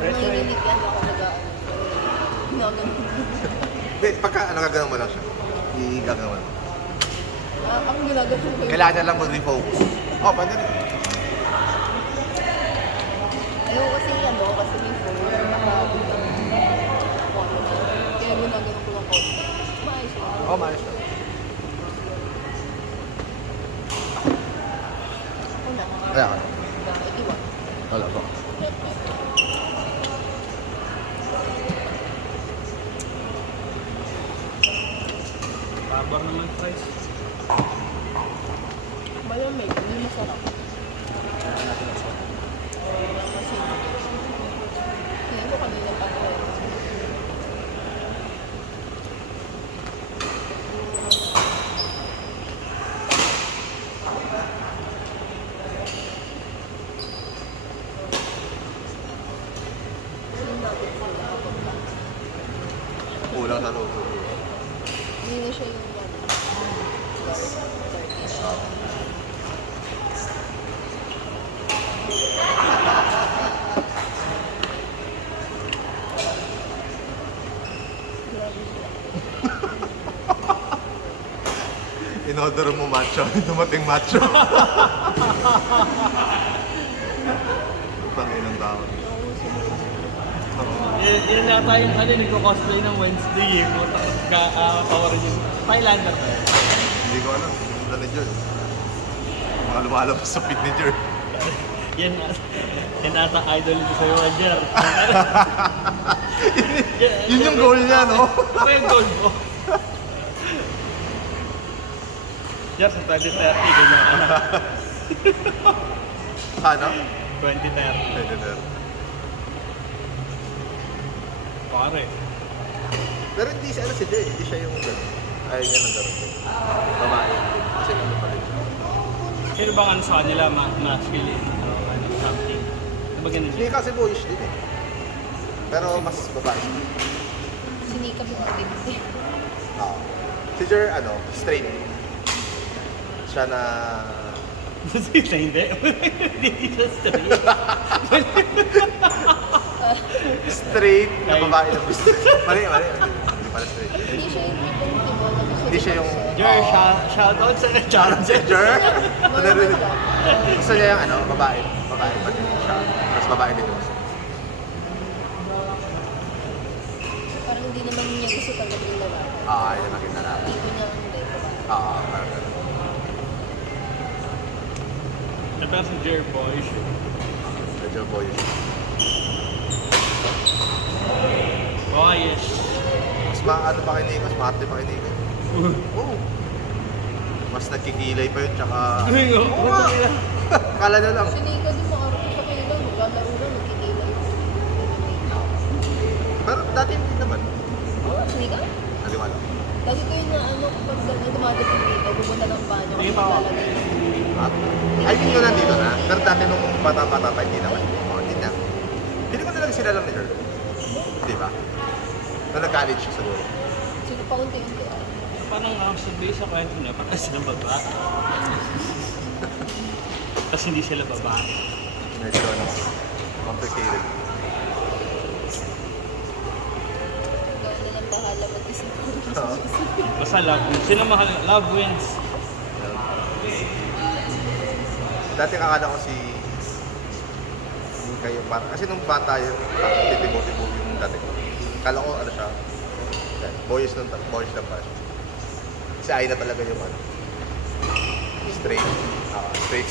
Pag nanginginig yan, ako nag-ano. Ginaganon. Hindi, pagka nagaganon mo lang siya. Igaganon mo. Ako ginaganon ko. Kailangan niya lang mag-refocus. Oh, pwede rin. Ayaw kasi kasi may phone, nakabigyan. Kaya ginaganon ko lang konti. Maayos lang. Oh, maayos lang. Ako na. Kaya ka. Iwan. Wala po. Babar naman fries. Malamig, hindi masarap. Kasi, hindi ko kanina pa ko. Kulang sa loob. Hindi na siya yung In-order mo macho, dumating macho. Tangin ng tao. Yan na tayo nagko-cosplay ng Wednesday eh. Power yun. Thailander tayo. Hindi ko alam. Ano na Jor? Mga lumalabas sa feed ni Jor. Yan ata idol ko sa'yo, Roger. Yun yung goal niya, no? Ano yung goal mo? Jer, sa 2030, ganyan ka na. Sana? 2030. Pwede na. Pare. Pero hindi siya, si Jay, hindi siya yung gano'n. Ayaw niya ng gano'n. Babae. Kasi gano'n pa rin siya. Sino bang ano sa kanila, masculine, something? Diba ganun Hindi siya? kasi boyish din eh. Pero mas babae siya. sinikap yung activity. Oo. Si Jer, straight. Siya na... Sila hindi. Hindi siya straight. Straight na babae na gusto. Mali. Hindi pala straight. Hindi siya yung tipong tibol na gusto Hindi siya yung... Jer, shoutout sa Charot si Jer. Wala. Gusto niya yung babae. Babae pa din siya. Tapos babae din yung gusto. Parang hindi naman niya gusto talaga yung lalaki. Yun ang nakita natin. Tipo niya hindi ko ba? Parang ganun. Ito si Jer boy. Medyo boyish. Oh, yes. Mas pa kay Nico, mas maarte pa kay Nico. Oo. Mas nagkikilay pa yun, tsaka... Oo nga! Kala na lang. Si Nico din makarap sa kanila. Maglalaro na, magkikilay. Pero dati hindi naman. Oo, si Nico? Naliwa lang. Lagi ko yung kapag dumadating dito, pupunta ng banyo, Sige pa ako. maglalagay ng Ay, hindi ko nandito na. Pero dati nung bata-bata pa, hindi naman. Hindi na. Hindi ko talaga sila lang ni Earl. Di ba? Nung nag-college siya siguro. sino pa unti-unti. Parang sabi sa kwento na, parang silang babae. Tapos hindi sila babae. Medyo complicated. Ikaw na lang bahala mag-isip. Oo. Basta love wins. Sino mahal? Love wins. Dati kakala ko si kayo para kasi nung bata yun, parang titibo-tibo yung dati ko. Kala ko siya. Boyish lang pa siya. Si Aina talaga yung straight. Straight.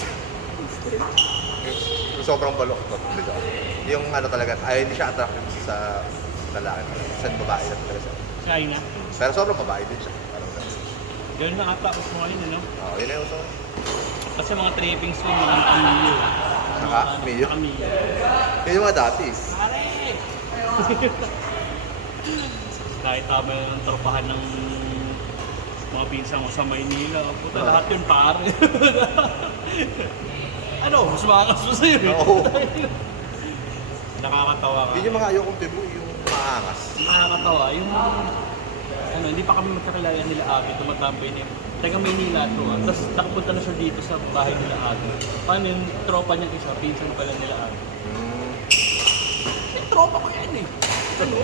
Yung sobrang balok. Yung talaga, ayaw hindi siya attractive sa lalaki. Sa babae na talaga siya. Kaya na. Pero sobrang babae din siya. Parang ganun. Ganun na ata ako ngayon, ano? Yun na yung uso. Kasi mga tripping swing, mga kamilyo. Naka-Mio? Kamilyo. Kaya yung mga dati. Pare! Kahit tama yung tropahan ng mga pinsan ko sa Maynila. Puta, lahat yun pare. Ano, mas makakas mo sa'yo eh. Oo. Nakakatawa ka. Yun yung mga ayokong tibo, yung maangas. Nakakatawa. Yung hindi pa kami magkakilala nila Abi, tumatambay na yun. Taga Maynila to Tapos nakapunta na siya dito sa bahay nila Abi. Paano yung tropa niya isa, pinsan pala nila Abi. Yung tropa ko yan eh. Ano?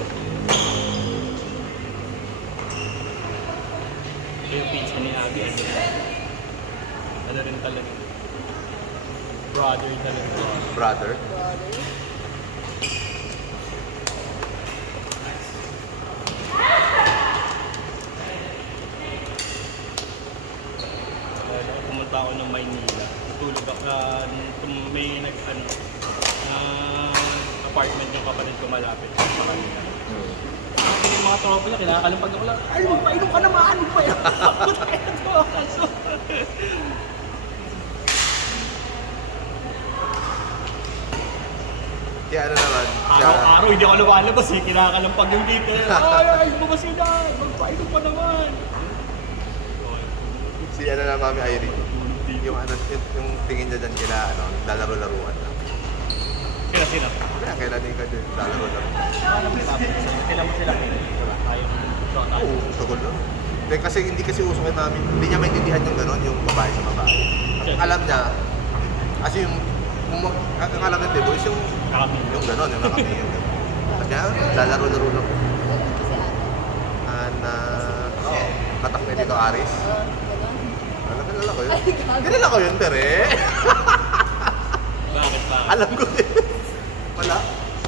Ito yung pizza ni Abby. Ano rin talaga. Brother talaga. Brother. Brother. Pumunta ako ng Maynila. Tulog ako may apartment yung kapatid ko malapit sa kanila. Kasi yung mga tropa lang, kinakalimpag ako lang, ay, magpainom ka naman, ano pa yan? Kaya ano naman, siya, Araw-araw, hindi ako lumalabas eh, kinakalimpag yung dito. Ay, bukas yun na, magpainom pa naman. si ano na Mami Irene, yung ano, yung tingin niya dyan kila, ano, lalaro-laruan na. Sila. Kaya kailan din ka din, lalaro-laruan. Kailan mo sila diba? Ayaw mo shota. Oo, sagol na. Then, kasi hindi kasi uso kay Mami, hindi niya maintindihan yung gano'n, yung babae sa babae. Ang alam niya, kasi yung, ang alam niya, diba, is yung gano'n, yung nakami, yung gano'n. Kaya, lalaro-laro lang. Ganun kasi ate. Na, katak na dito, Aris. Ganun. Kilala ko yun. Kilala ko yun, Tere. Bakit? Alam ko yun. Wala.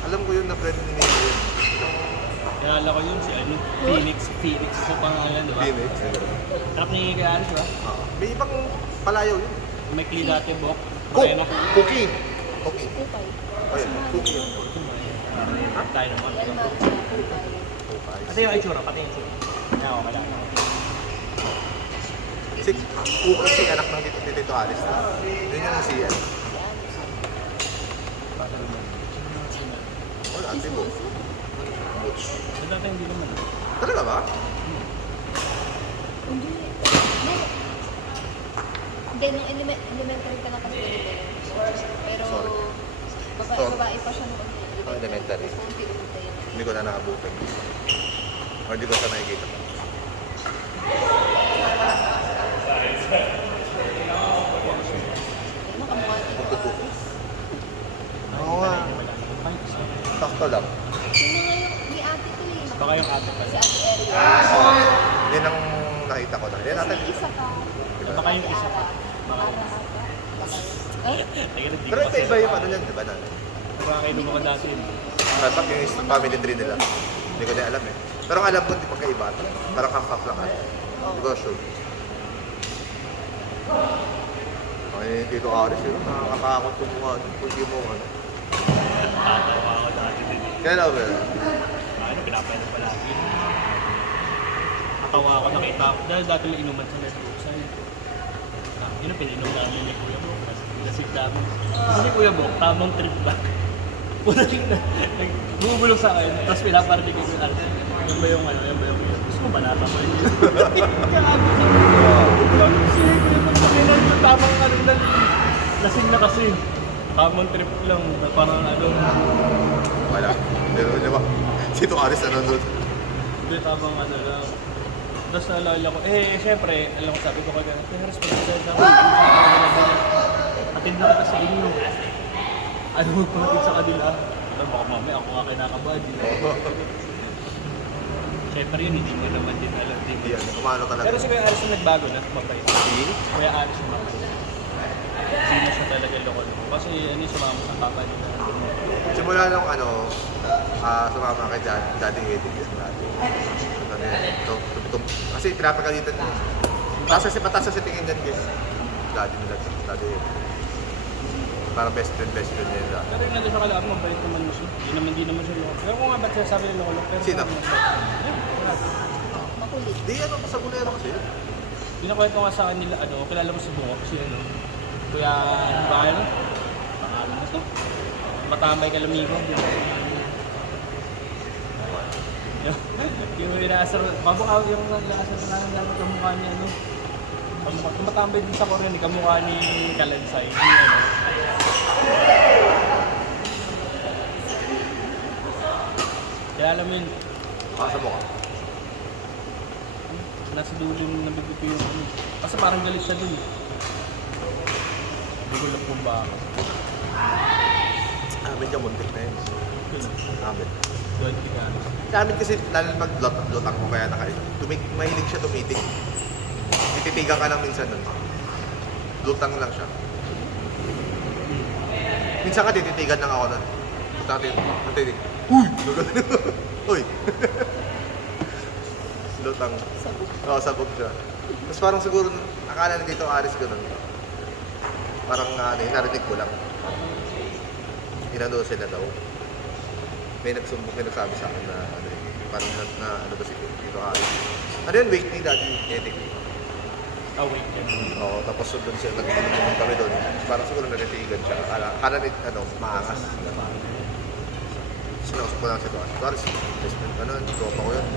Alam ko yun na friend ni Nino yun. Kilala ko yun si ano, Phoenix sa pangalan, di ba? Phoenix. Harap ni Kaya Aris, di ba? May ibang palayaw yun. May clean dati buhok. Cook! Kaya na. Cookie! Cookie. Kupay. Ayun, cookie yun. Tayo naman. Yan mami siya, kupay. Cookie. Pati yung itsura, pati yung itsura. Kaya ako, kailangan ako. Si Cookie si anak ng Tito Alice. Yun yung si ano. Wala, ate mo. Butch. Sa dati hindi naman. Talaga ba? Hindi. Hindi, nung elementary ka na kasi. Pero, Sorry. babae pa siya nung Elementary. Unti-unti yan. Hindi ko na nakabukin. Or hindi ko sa nakikita. Makamukha dito. Magtutuko. Oo nga. Sakto lang. Sino nga yung ni ate to eh? Baka yung ate pa. Si ate Ariel. Yan ang nakita ko na. Yan Kasi natin. isa ka. Baka yung isa pa. Ara ata. Baka yun. Pero iba yung ano yan, di ba na? Baka kayo mo ko dati yun. Tatak yung family tree nila. Hindi ko na alam eh. Pero ang alam ko, hindi pagkaiba. Parang half-half lang ata. Hindi ko sure. Ay, dito Aris yun. Nakakatakot yung mukha. Hindi mo ano. Tatawa ako dati din. Kaya ba? Ano, pinapainom pa lagi. Natawa ako, nakita ako. Dahil dati lang inuman sa netbook sa'yo. Yun ang pininom namin ni Kuya Bok. Nasip namin. Kasi si Kuya Bok, tamang trip back. Punating na, bumubulong sa akin. Tapos pinaparinig ko yung arte. Yan ba yung ano, yan ba yung gusto ko banata ko yun. Si Kuya Bok, nakilan yung tamang ano na. Lasing na kasi. Tamang trip lang. Parang ano. Wala. Di ba? Si Tito Aris nanonood. Hindi, tamang ano lang. Tapos naalala ko, syempre, alam ko sabi ko kaya, responsible na ako. Atid na kita sa inyo. Ano magpapatid sa kanila? Alam, baka mamaya ako nga kinakabahan. Syempre yun, hindi mo naman din alam. Hindi yan. Kumano talaga. Pero si Kuya Aris yung nagbago na, mabait. Si? Kuya Aris yung mabait. Hindi na siya talaga loko. Kasi ano yung sumama sa papa nila. Simula nung ano, sumama kay Daddy Eddie. Kasi pinapagalitan niya. Pataas sa tingin dyan guys. Daddy nila. Daddy Eddie. Para best friend niya nila. Pero yung nandun sa kalabang, mabait naman mo siya. Hindi naman siya loko. Pero kung nga ba't sinasabi ng loko? Pero Sino? Makulit. Di ano, pasagulero kasi yun. Pinakwento ko nga sa kanila, kilala mo si Bungo kasi Kuya, ano ba kayo? Pangalan na to. Matambay ka lumigo. Yung inaasar, mabukaw yung inaasar na lang lang kamukha niya, Tumatambay din sa Korean, kamukha ni Kalansay. Kilala mo yun, Pasa mo ka. nasa dulo yung nabibig yung kasi parang galit siya dun. Hindi ko lang kung baka. Medyo muntik na yun. Amin. 20 ka. Sa amin kasi, lalo pag lutang ko kaya nakain. Mahilig siya tumitig. Tititigan ka lang minsan nun. Lutang lang siya. Minsan ka tititigan lang ako nun. Tatitig. Uy! Uy! Lutang. Oo, sabog siya. Tapos parang siguro, akala na dito Aris ganun. Parang narinig ko lang. Inano sila daw. May nagsabi sa akin na parang ano ba si dito Aris. Ano yun, wake me daddy, edit. Awake ka. Oo, tapos doon siya, nagtitinong kami doon. Parang siguro nagtitigan siya. Akala ni, maangas. Sinausap ko lang si Tuan. Tuan, tropa ko yun.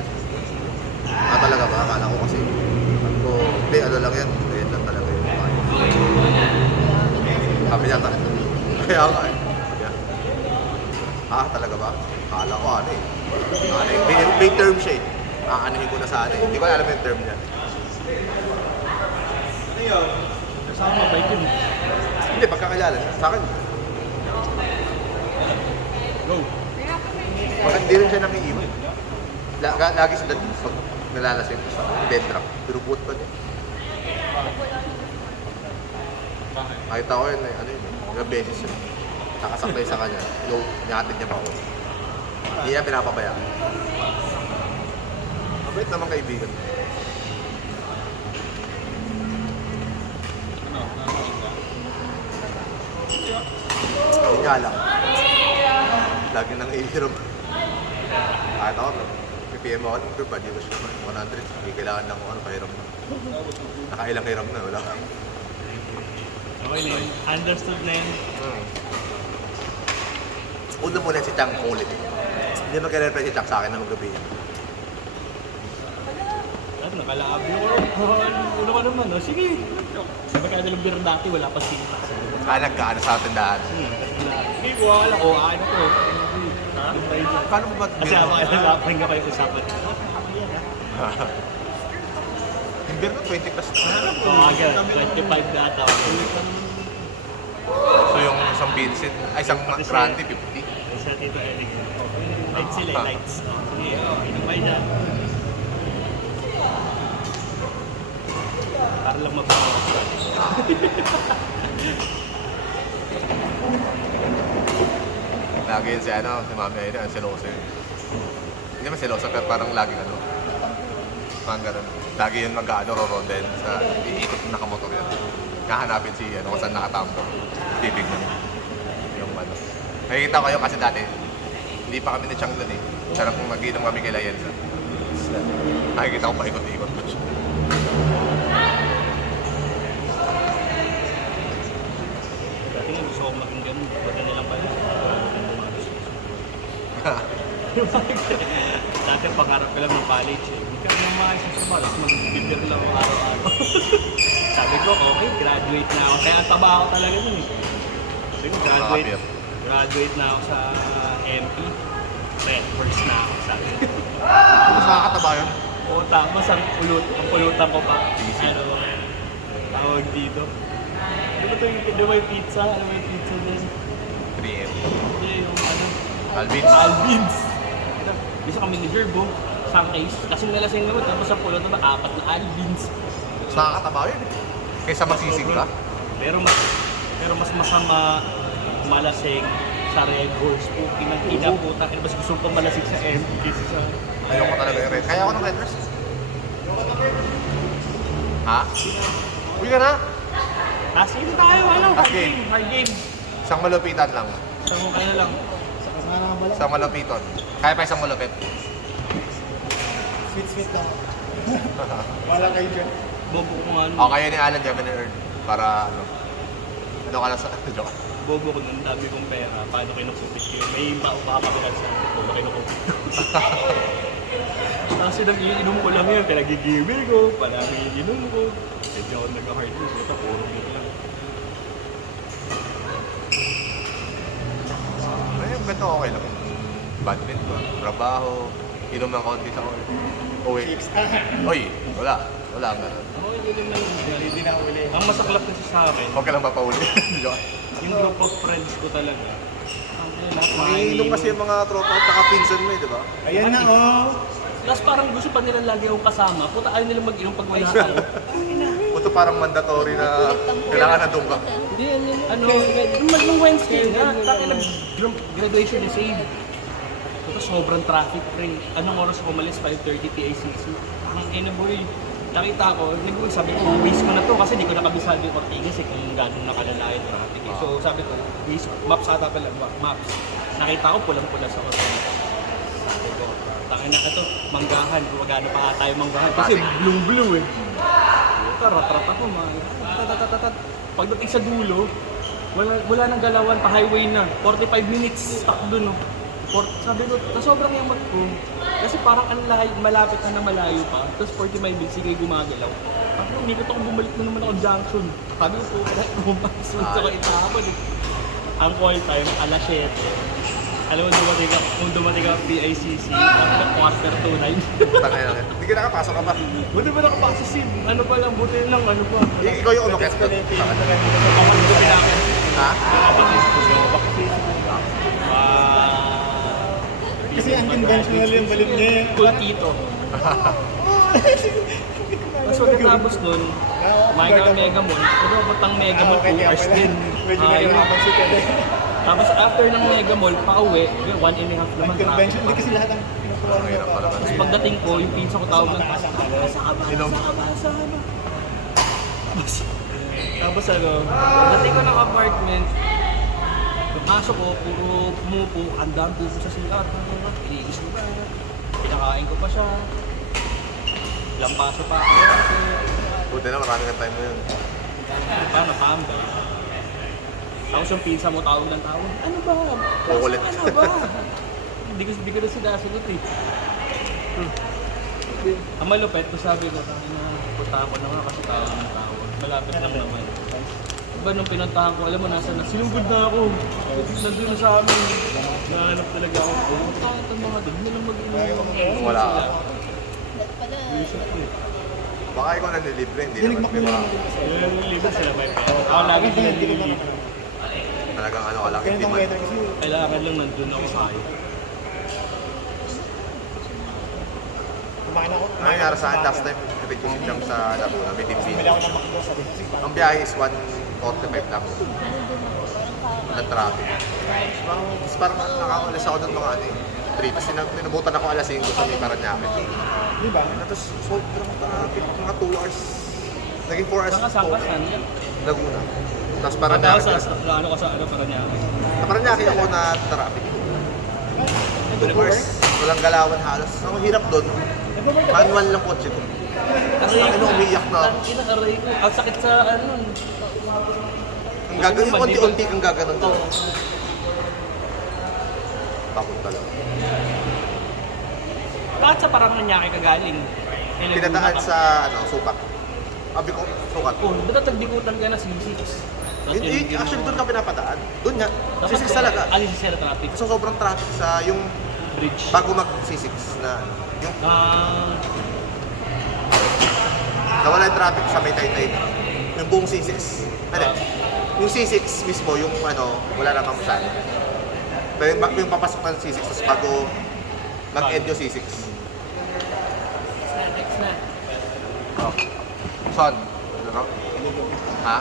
Talaga ba? Akala ko kasi. Ako, hindi, lang yan. Ayan lang talaga yung mukha. Sabi niya talaga. Kaya nga eh. Talaga ba? Akala ko may term siya eh. Aanihin ko na sa Hindi ko alam yung term niya. Kasama ba yun? Hindi, pagkakilala. Sa akin, Go. baka hindi rin siya nakiiwan. Lagi sila pag nalalasing sa bed rock. Pinubuot pa niya. Bakit? Nakita ko yun, ilang beses yun. Nakasakay sa kanya. Nihatid niya pa ako. Hindi niya pinapabayaan. Mabait naman kaibigan. Ano? Nakakita? Hindi niya alam. Lagi nang ihiram. Kahit ako, PPM ako, pero ba, di ba siya 100? Hindi kailangan lang kung pahiram na. Nakailang hiram na, wala ka. Okay na yun. Understood na yun. Una muna si Chang kulit. Hindi magka-reference si Chang sa akin na magabi. Ano, nakalaabi ko. Ano ka naman, no? Sige. Sabi ka nalang beer dati, wala pa sila. Nagkaano sa tindahan. Sige, wala. O, ano to? Ha? Paano mo ba? Kasi ako ay nalapang nga kayo usapan. Yung beer na 20 plus na. Oo, agad. 25 na ata. So yung isang Vincent, ay isang Grande 50. Isa dito, Eric. Lights sila, lights. Sige, inom kayo dyan. Para lang magpapakos ka. Lagi yun si Mami Aida, ang seloso yun. Hindi naman seloso, pero parang laging parang ganun. Lagi yun roronda yun sa iikot na nakamotor yan. Kahanapin si kung saan nakatampo. Titignan yung Nakikita ko kayo kasi dati, hindi pa kami na Chang doon eh. Sarap kung mag-inom kami kay Layenza. Nakikita ko paikot-ikot ko siya. Dati nga gusto ko maging ganun. Ba't nilang pa yun? Dati pangarap ko lang ng college eh. Hindi ka naman makakita sa balas, mag-bibir lang ako araw-araw. Sabi ko, okay, graduate na ako. Kaya ang taba ako talaga nun eh. Sabi ko, graduate na ako sa MP. Red first na ako, sabi ko. Mas nakakataba yun? Oo, tapos ang pulutan ko pa. Ano, tawag dito. Di ba yung pizza? Ano ba yung pizza din? 3M. Hindi, yung ano. Alvin's. Alvin's. Ito, bisa kami ni Gerbo, isang case. Kasi nalasing naman, tapos sa pulot na 4 na Alvin's. Mas nakakataba yun eh. Kaysa masisig ka. Pero mas masama malasing sa Red Horse po. Pinag-ina po tayo. Mas gusto ko malasing sa MP kaysa sa... Ayoko talaga yung red. Kaya ako ng red dress. Ha? Uwi ka na? Sige tayo, ano? Last game. Hard game. Isang malupitan lang. Sama ka na lang. Isang malupiton. Kaya pa isang malupit. Sweet lang. Wala kayo dyan. Bobo ko nga. O kayo ni Alan Gavin and Earn. Para ano ka lang sa joke. Bobo ko nun, dami kong pera. Paano kinukupit ko yun? May makakapitan sa akin. Paano kinukupit ko? Kasi nag-iinom ko lang yun. Pinag-gigimil ko. Palagi iinom ko. Medyo ako nag-hard mo. Ito, puro yun lang. Ayun, ganito okay lang. Badminton, trabaho, inom ng konti sa oil. Uwi. Oy, wala. Wala ang ganun. Ako yun din na yun. Hindi na uli. Ang masaklap kasi sa akin, Huwag ka lang mapauli. Joke. yung group of friends ko talaga, lahat. Iinom kasi yung mga tropa at saka pinsan mo eh, di ba? Ayan na, oh. Tapos parang gusto pa nilang lagi akong kasama. Puta, ayaw nilang mag-inom pag wala ako. Ito parang mandatory na kailangan na doon ka. Hindi, ano, nung Wednesday nga, tayo nag-graduation ni Save. Ito sobrang traffic, pre. Anong oras ako umalis? 5:30 PICC. Ang ina boy. Nakita ko, sabi ko, waste ko na to kasi di ko nakabisado yung Ortigas eh kung gano'n nakalala yung traffic eh. So sabi ko, maps ata pala, maps. Nakita ko pulang-pula sa Ortigas. Sabi ko, tangin na ito, manggahan. Gumagano pa ata yung manggahan kasi blue eh. Puta, rat-rat ako, tatatat. Pagdating sa dulo, wala nang galawan, pa highway na. 45 minutes stuck dun, no. Sabi ko, sobrang yamat ko. Kasi parang malapit na malayo pa. Tapos 45 minutes, sige gumagalaw. Tapos umikot ako, bumalik na naman ako junction. Sabi ko, kahit bumasun sa kaitapon eh. Ang call time, alas 7. Alam mo, dumating ka PICC, ako 8:45. Tangin na. Hindi ka nakapasok ka ba? Buti ba nakapasa SIM? Ano pa lang, buti lang, ano pa. Ikaw yung umakyat doon. Ako nito pinakit. Ha? Kasi unconventional yung balik niya. Kultito. Tapos pagkatapos nun, kumain ka ng Mega Mall, pagkatapos ng Mega Mall, 2 hours din. Medyo Ay, nagpapansin ka din. tapos after ng Mega Mall, pauwi, 1.5 naman Unconventional, traffic. hindi kasi lahat ang pinutuan mo. Tapos pagdating ko, yung pinsa ko tawag ng Saan ka ba? sa ano? Tapos ano, pagdating ko ng apartment, pagpasok ko, puro pumupo, andaan pupo sa silat. Iniigis ko ba? Pinakain ko pa siya. Lampaso pa ako. Buti na marami kang time mo yun. Paano, pambay? Tapos yung pinsa mo tawag ng tawag, ano ba? Kukulit. Ano ba? Hindi ko na sinasagot eh. Ang malupet, ko sabi ko, punta ako na nga kasi tawag ng tawag. Malapit lang naman. Diba nung pinuntahan ko, alam mo, nasa na, sinugod na ako. Nandun na sa amin. Nahanap talaga ako. Oh, bakit ang mga doon? Hindi lang mag-inom. Wala ka. Ba't pala? Baka ikaw nanilibre, hindi Dinig naman mo diba? Yung libre sila may pera. Ako lagi pinalilibre. Talagang ano ka lang, Ganito hindi ang man. weather kasi. Kailangan lang nandun ako kaya. Kumain ako. Ano nangyari sa akin last time, kapit ko si Jam sa Laguna, may team Bumili ako ng McDo sa din. Ang biyahe is 1:45 lang. Walang traffic. Parang nakaulis ako doon mga ano eh. 3. Tapos pinabutan ako alas 5 sa may Paranaque. Di ba? Tapos sobrang traffic, mga 2 hours. Naging 4 hours. Saan ka? Laguna. Tapos Para Paranaque. ano ka sa ano para niya. Sa Paranaque ako na traffic. 2 hours. Walang galawan halos. Ang hirap doon. Manual lang kotse ko. Ano, umiiyak na ako. Ang aray ko. Ang sakit sa ano. Ang gagawin, unti-unti kang gaganon doon. Takot talaga. Bakit sa parang nanyaki ka galing? Pinadaan sa sukat. Sabi ko, sukat. Oh, ba't tagdikutan ka na C6? Actually, doon ka pinapadaan. Doon nga. C6 talaga. Alin sa traffic? So, sobrang traffic sa yung Bridge. bago mag C6 na yung nawala yung traffic sa may Taytay. Yung buong C6. Ano? Yung C6 mismo, yung ano, wala na pang masyado. Pero yung papasok ng C6, tapos bago mag-end yung C6. Next na. Oh. Son? Ha?